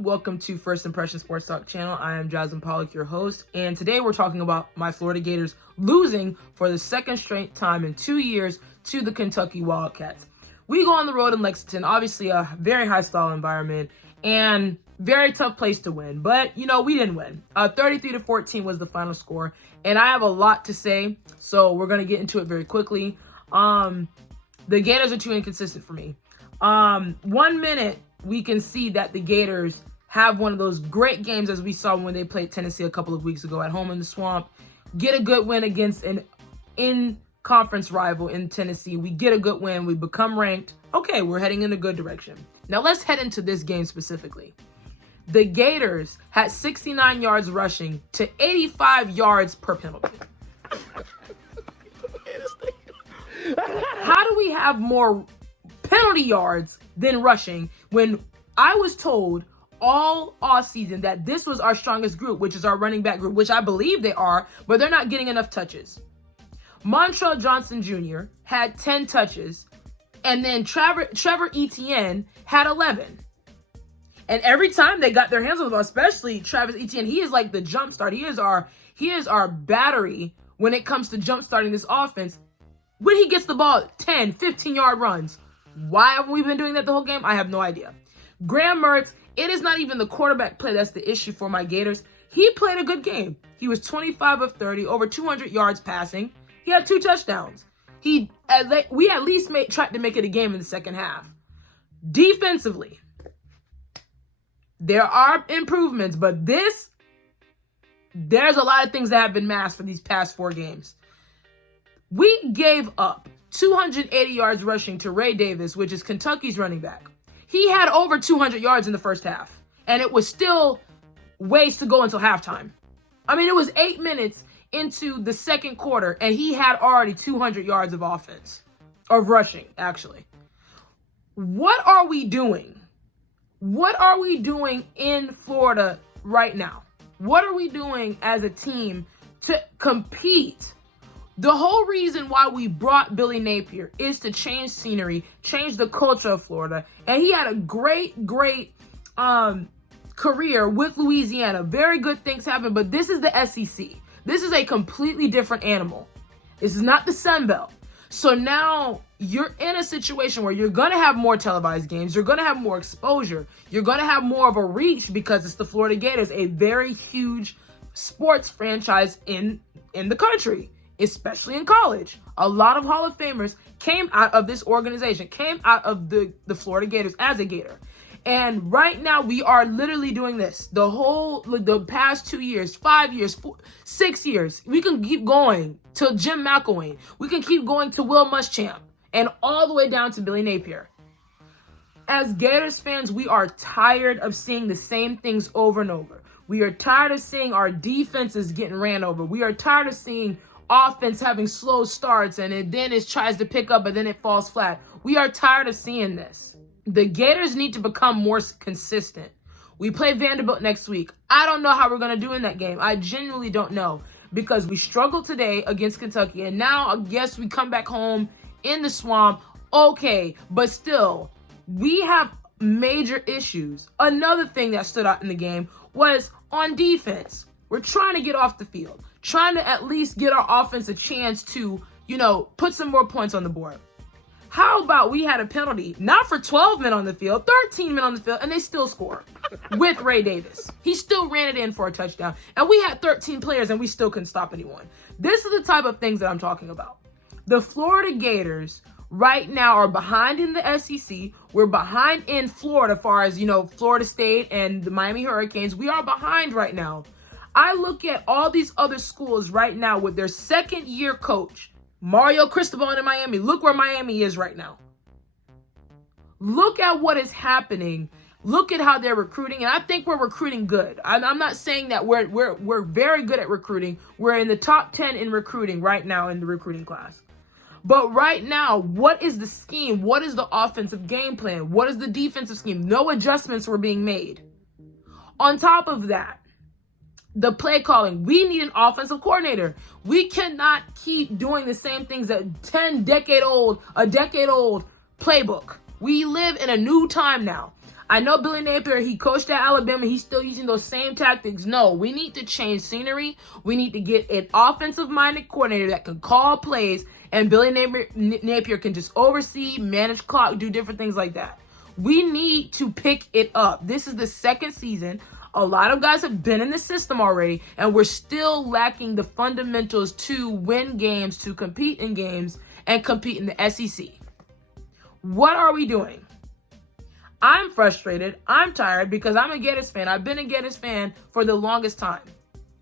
Welcome to First Impression Sports Talk channel. I am Jasmine Pollock, your host, and today we're talking about my Florida Gators losing for the second straight time in 2 years to the Kentucky Wildcats. We go on the road in Lexington, obviously a very high-style environment and very tough place to win, but we didn't win. 33-14 was the final score, and I have a lot to say, so we're going to get into it very quickly. The Gators are too inconsistent for me. 1 minute we can see that the Gators have one of those great games as we saw when they played Tennessee a couple of weeks ago at home in the Swamp. Get a good win against an in-conference rival in Tennessee. We get a good win. We become ranked. Okay, we're heading in a good direction. Now let's head into this game specifically. The Gators had 69 yards rushing to 85 yards per penalty. How do we have more penalty yards than rushing when I was told all season that this was our strongest group, which is our running back group, which I believe they are, but they're not getting enough touches. Montrell Johnson Jr. had 10 touches, and then Trevor Etienne had 11. And every time they got their hands on the ball, especially Travis Etienne, he is like the jump start. He is our battery when it comes to jump starting this offense. When he gets the ball, 10, 15-yard runs. Why haven't we been doing that the whole game? I have no idea. Graham Mertz, it is not even the quarterback play that's the issue for my Gators. He played a good game. He was 25 of 30, over 200 yards passing. He had 2 touchdowns. We at least tried to make it a game in the second half. Defensively, there are improvements, but there's a lot of things that have been masked for these past 4 games. We gave up 280 yards rushing to Ray Davis, which is Kentucky's running back. He had over 200 yards in the first half, and it was still ways to go until halftime. I mean, it was 8 minutes into the second quarter, and he had already 200 yards of rushing, actually. What are we doing? What are we doing in Florida right now? What are we doing as a team to compete? The whole reason why we brought Billy Napier is to change scenery, change the culture of Florida. And he had a great career with Louisiana. Very good things happen, but this is the SEC. This is a completely different animal. This is not the Sun Belt. So now you're in a situation where you're going to have more televised games. You're going to have more exposure. You're going to have more of a reach because it's the Florida Gators, a very huge sports franchise in the country, especially in college. A lot of Hall of Famers came out of this organization, came out of the Florida Gators as a Gator. And right now we are literally doing this. The past 2 years, 5 years, 6 years. We can keep going to Jim McElwain. We can keep going to Will Muschamp and all the way down to Billy Napier. As Gators fans, we are tired of seeing the same things over and over. We are tired of seeing our defenses getting ran over. We are tired of seeing offense having slow starts and then it tries to pick up but then it falls flat. We are tired of seeing this. The Gators need to become more consistent. We play Vanderbilt next week. I don't know how we're going to do in that game. I genuinely don't know because we struggled today against Kentucky and now I guess we come back home in the Swamp. Okay, but still, we have major issues. Another thing that stood out in the game was on defense. We're trying to get off the field, trying to at least get our offense a chance to, put some more points on the board. How about we had a penalty, not for 12 men on the field, 13 men on the field, and they still score with Ray Davis. He still ran it in for a touchdown. And we had 13 players and we still couldn't stop anyone. This is the type of things that I'm talking about. The Florida Gators right now are behind in the SEC. We're behind in Florida as far as, Florida State and the Miami Hurricanes. We are behind right now. I look at all these other schools right now with their second-year coach, Mario Cristobal in Miami. Look where Miami is right now. Look at what is happening. Look at how they're recruiting, and I think we're recruiting good. I'm not saying that we're very good at recruiting. We're in the top 10 in recruiting right now in the recruiting class. But right now, what is the scheme? What is the offensive game plan? What is the defensive scheme? No adjustments were being made. On top of that, the play calling. We need an offensive coordinator. We cannot keep doing the same things that a decade old playbook. We live in a new time now. I know Billy Napier, he coached at Alabama. He's still using those same tactics. No, we need to change scenery. We need to get an offensive-minded coordinator that can call plays, and Billy Napier can just oversee, manage clock, do different things like that. We need to pick it up. This is the second season. A lot of guys have been in the system already, and we're still lacking the fundamentals to win games, to compete in games, and compete in the SEC. What are we doing? I'm frustrated. I'm tired because I'm a Gators fan. I've been a Gators fan for the longest time.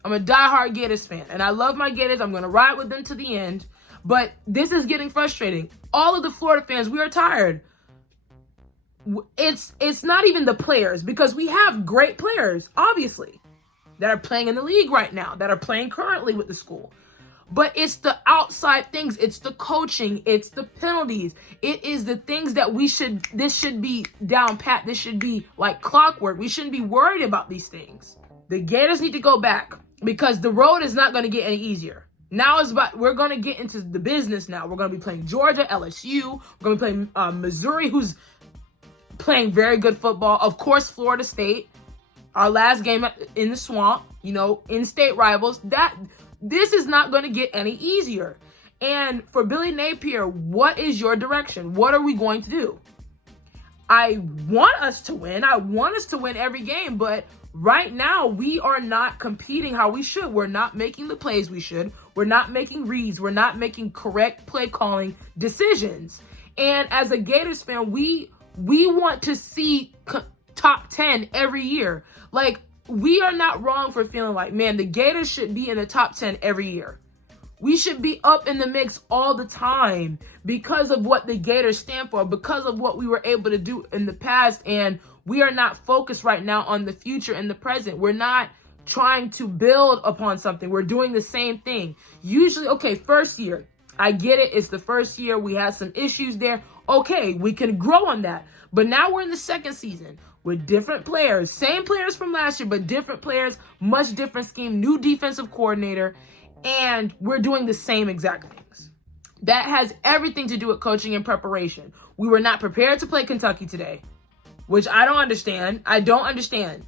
I'm a diehard Gators fan, and I love my Gators. I'm going to ride with them to the end, but this is getting frustrating. All of the Florida fans, we are tired. It's not even the players, because we have great players, obviously, that are playing in the league right now, that are playing currently with the school. But it's the outside things. It's the coaching. It's the penalties. It is the things that this should be down pat. This should be like clockwork. We shouldn't be worried about these things. The Gators need to go back, because the road is not going to get any easier. Now we're going to get into the business now. We're going to be playing Georgia, LSU. We're going to be playing Missouri, who's playing very good football. Of course, Florida State, our last game in the swamp, in-state rivals. This is not going to get any easier. And for Billy Napier, what is your direction? What are we going to do? I want us to win. I want us to win every game, but right now we are not competing how we should. We're not making the plays we should. We're not making reads. We're not making correct play calling decisions. And as a Gators fan, we want to see top 10 every year. Like, we are not wrong for feeling like, man, the Gators should be in the top 10 every year. We should be up in the mix all the time because of what the Gators stand for, because of what we were able to do in the past. And we are not focused right now on the future and the present. We're not trying to build upon something. We're doing the same thing. Usually, okay, first year, I get it. It's the first year. We had some issues there. Okay, we can grow on that. But now we're in the second season with different players, same players from last year, but different players, much different scheme, new defensive coordinator, and we're doing the same exact things. That has everything to do with coaching and preparation. We were not prepared to play Kentucky today, which I don't understand. I don't understand.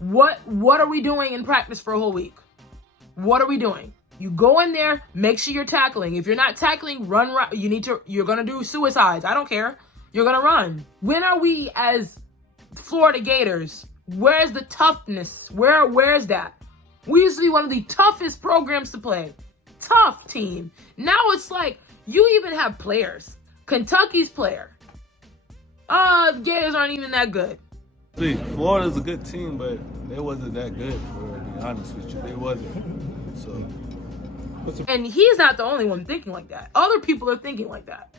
What are we doing in practice for a whole week? What are we doing? You go in there, make sure you're tackling. If you're not tackling, run. You're going to do suicides. I don't care. You're going to run. When are we as Florida Gators? Where's the toughness? Where's that? We used to be one of the toughest programs to play. Tough team. Now it's like you even have players. Kentucky's player. The Gators aren't even that good. See, Florida's a good team, but they wasn't that good, to be honest with you. They wasn't. So. And he's not the only one thinking like that. Other people are thinking like that.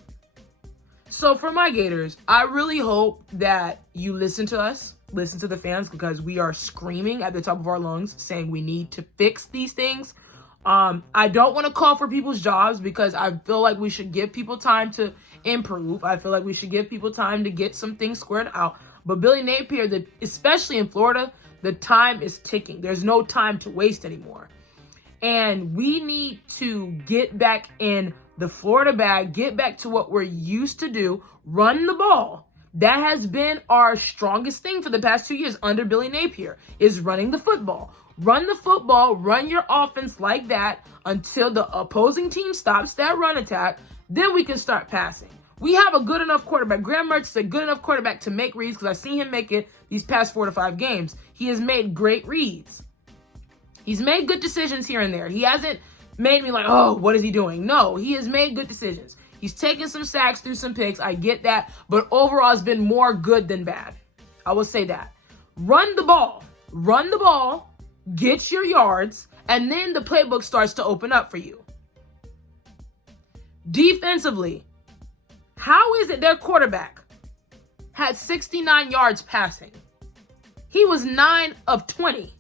So for my Gators, I really hope that you listen to us, listen to the fans, because we are screaming at the top of our lungs saying we need to fix these things. I don't want to call for people's jobs, because I feel like we should give people time to improve. I feel like we should give people time to get some things squared out. But Billy Napier, especially in Florida, the time is ticking. There's no time to waste anymore. And we need to get back in the Florida bag, get back to what we're used to do, run the ball. That has been our strongest thing for the past 2 years under Billy Napier, is running the football. Run the football, run your offense like that until the opposing team stops that run attack. Then we can start passing. We have a good enough quarterback. Graham Mertz is a good enough quarterback to make reads, because I've seen him make it these past 4 to 5 games. He has made great reads. He's made good decisions here and there. He hasn't made me like, oh, what is he doing? No, he has made good decisions. He's taken some sacks, through some picks. I get that. But overall, it's been more good than bad. I will say that. Run the ball. Run the ball. Get your yards. And then the playbook starts to open up for you. Defensively, how is it their quarterback had 69 yards passing? He was 9 of 20.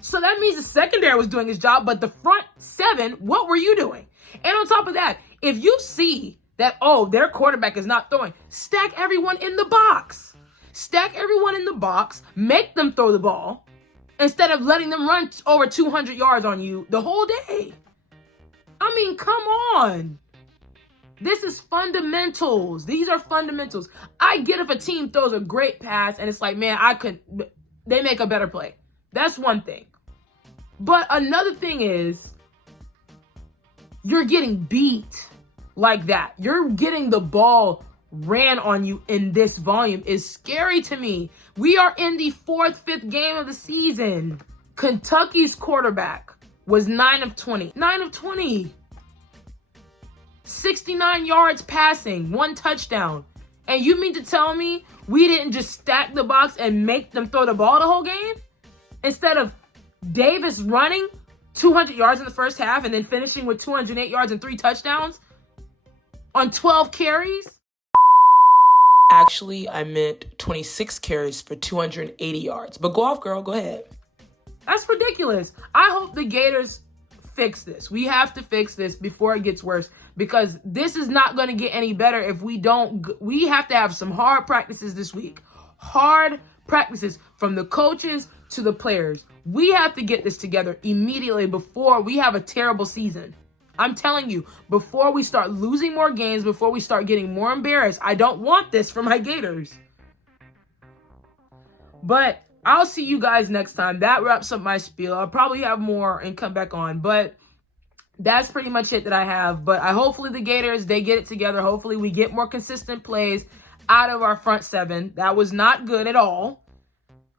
So that means the secondary was doing his job, but the front 7, what were you doing? And on top of that, if you see that, oh, their quarterback is not throwing, stack everyone in the box. Stack everyone in the box, make them throw the ball, instead of letting them run over 200 yards on you the whole day. I mean, come on. This is fundamentals. These are fundamentals. I get if a team throws a great pass and it's like, man, they make a better play. That's one thing. But another thing is, you're getting beat like that. You're getting the ball ran on you in this volume is scary to me. We are in the 4th, 5th game of the season. Kentucky's quarterback was 9 of 20. 9 of 20. 69 yards passing, 1 touchdown. And you mean to tell me we didn't just stack the box and make them throw the ball the whole game? Instead of Davis running 200 yards in the first half and then finishing with 208 yards and 3 touchdowns on 12 carries? Actually, I meant 26 carries for 280 yards. But go off, girl. Go ahead. That's ridiculous. I hope the Gators fix this. We have to fix this before it gets worse, because this is not going to get any better if we don't. We have to have some hard practices this week. Hard practices from the coaches to the players. We have to get this together immediately before we have a terrible season. I'm telling you, before we start losing more games, before we start getting more embarrassed, I don't want this for my Gators. But I'll see you guys next time. That wraps up my spiel. I'll probably have more and come back on, but that's pretty much it that I have. But hopefully the Gators, they get it together. Hopefully we get more consistent plays out of our front 7. That was not good at all.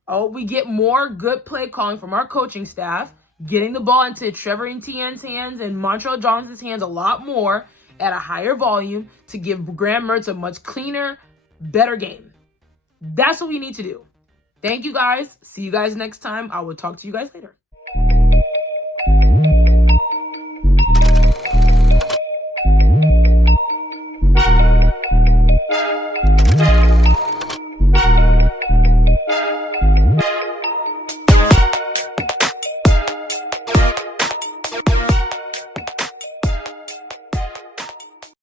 Oh, we get more good play calling from our coaching staff, getting the ball into Trevor Etienne's hands and Montrell Jones's hands a lot more at a higher volume to give Graham Mertz a much cleaner, better game. That's what we need to do. Thank you guys. See you guys next time. I will talk to you guys later.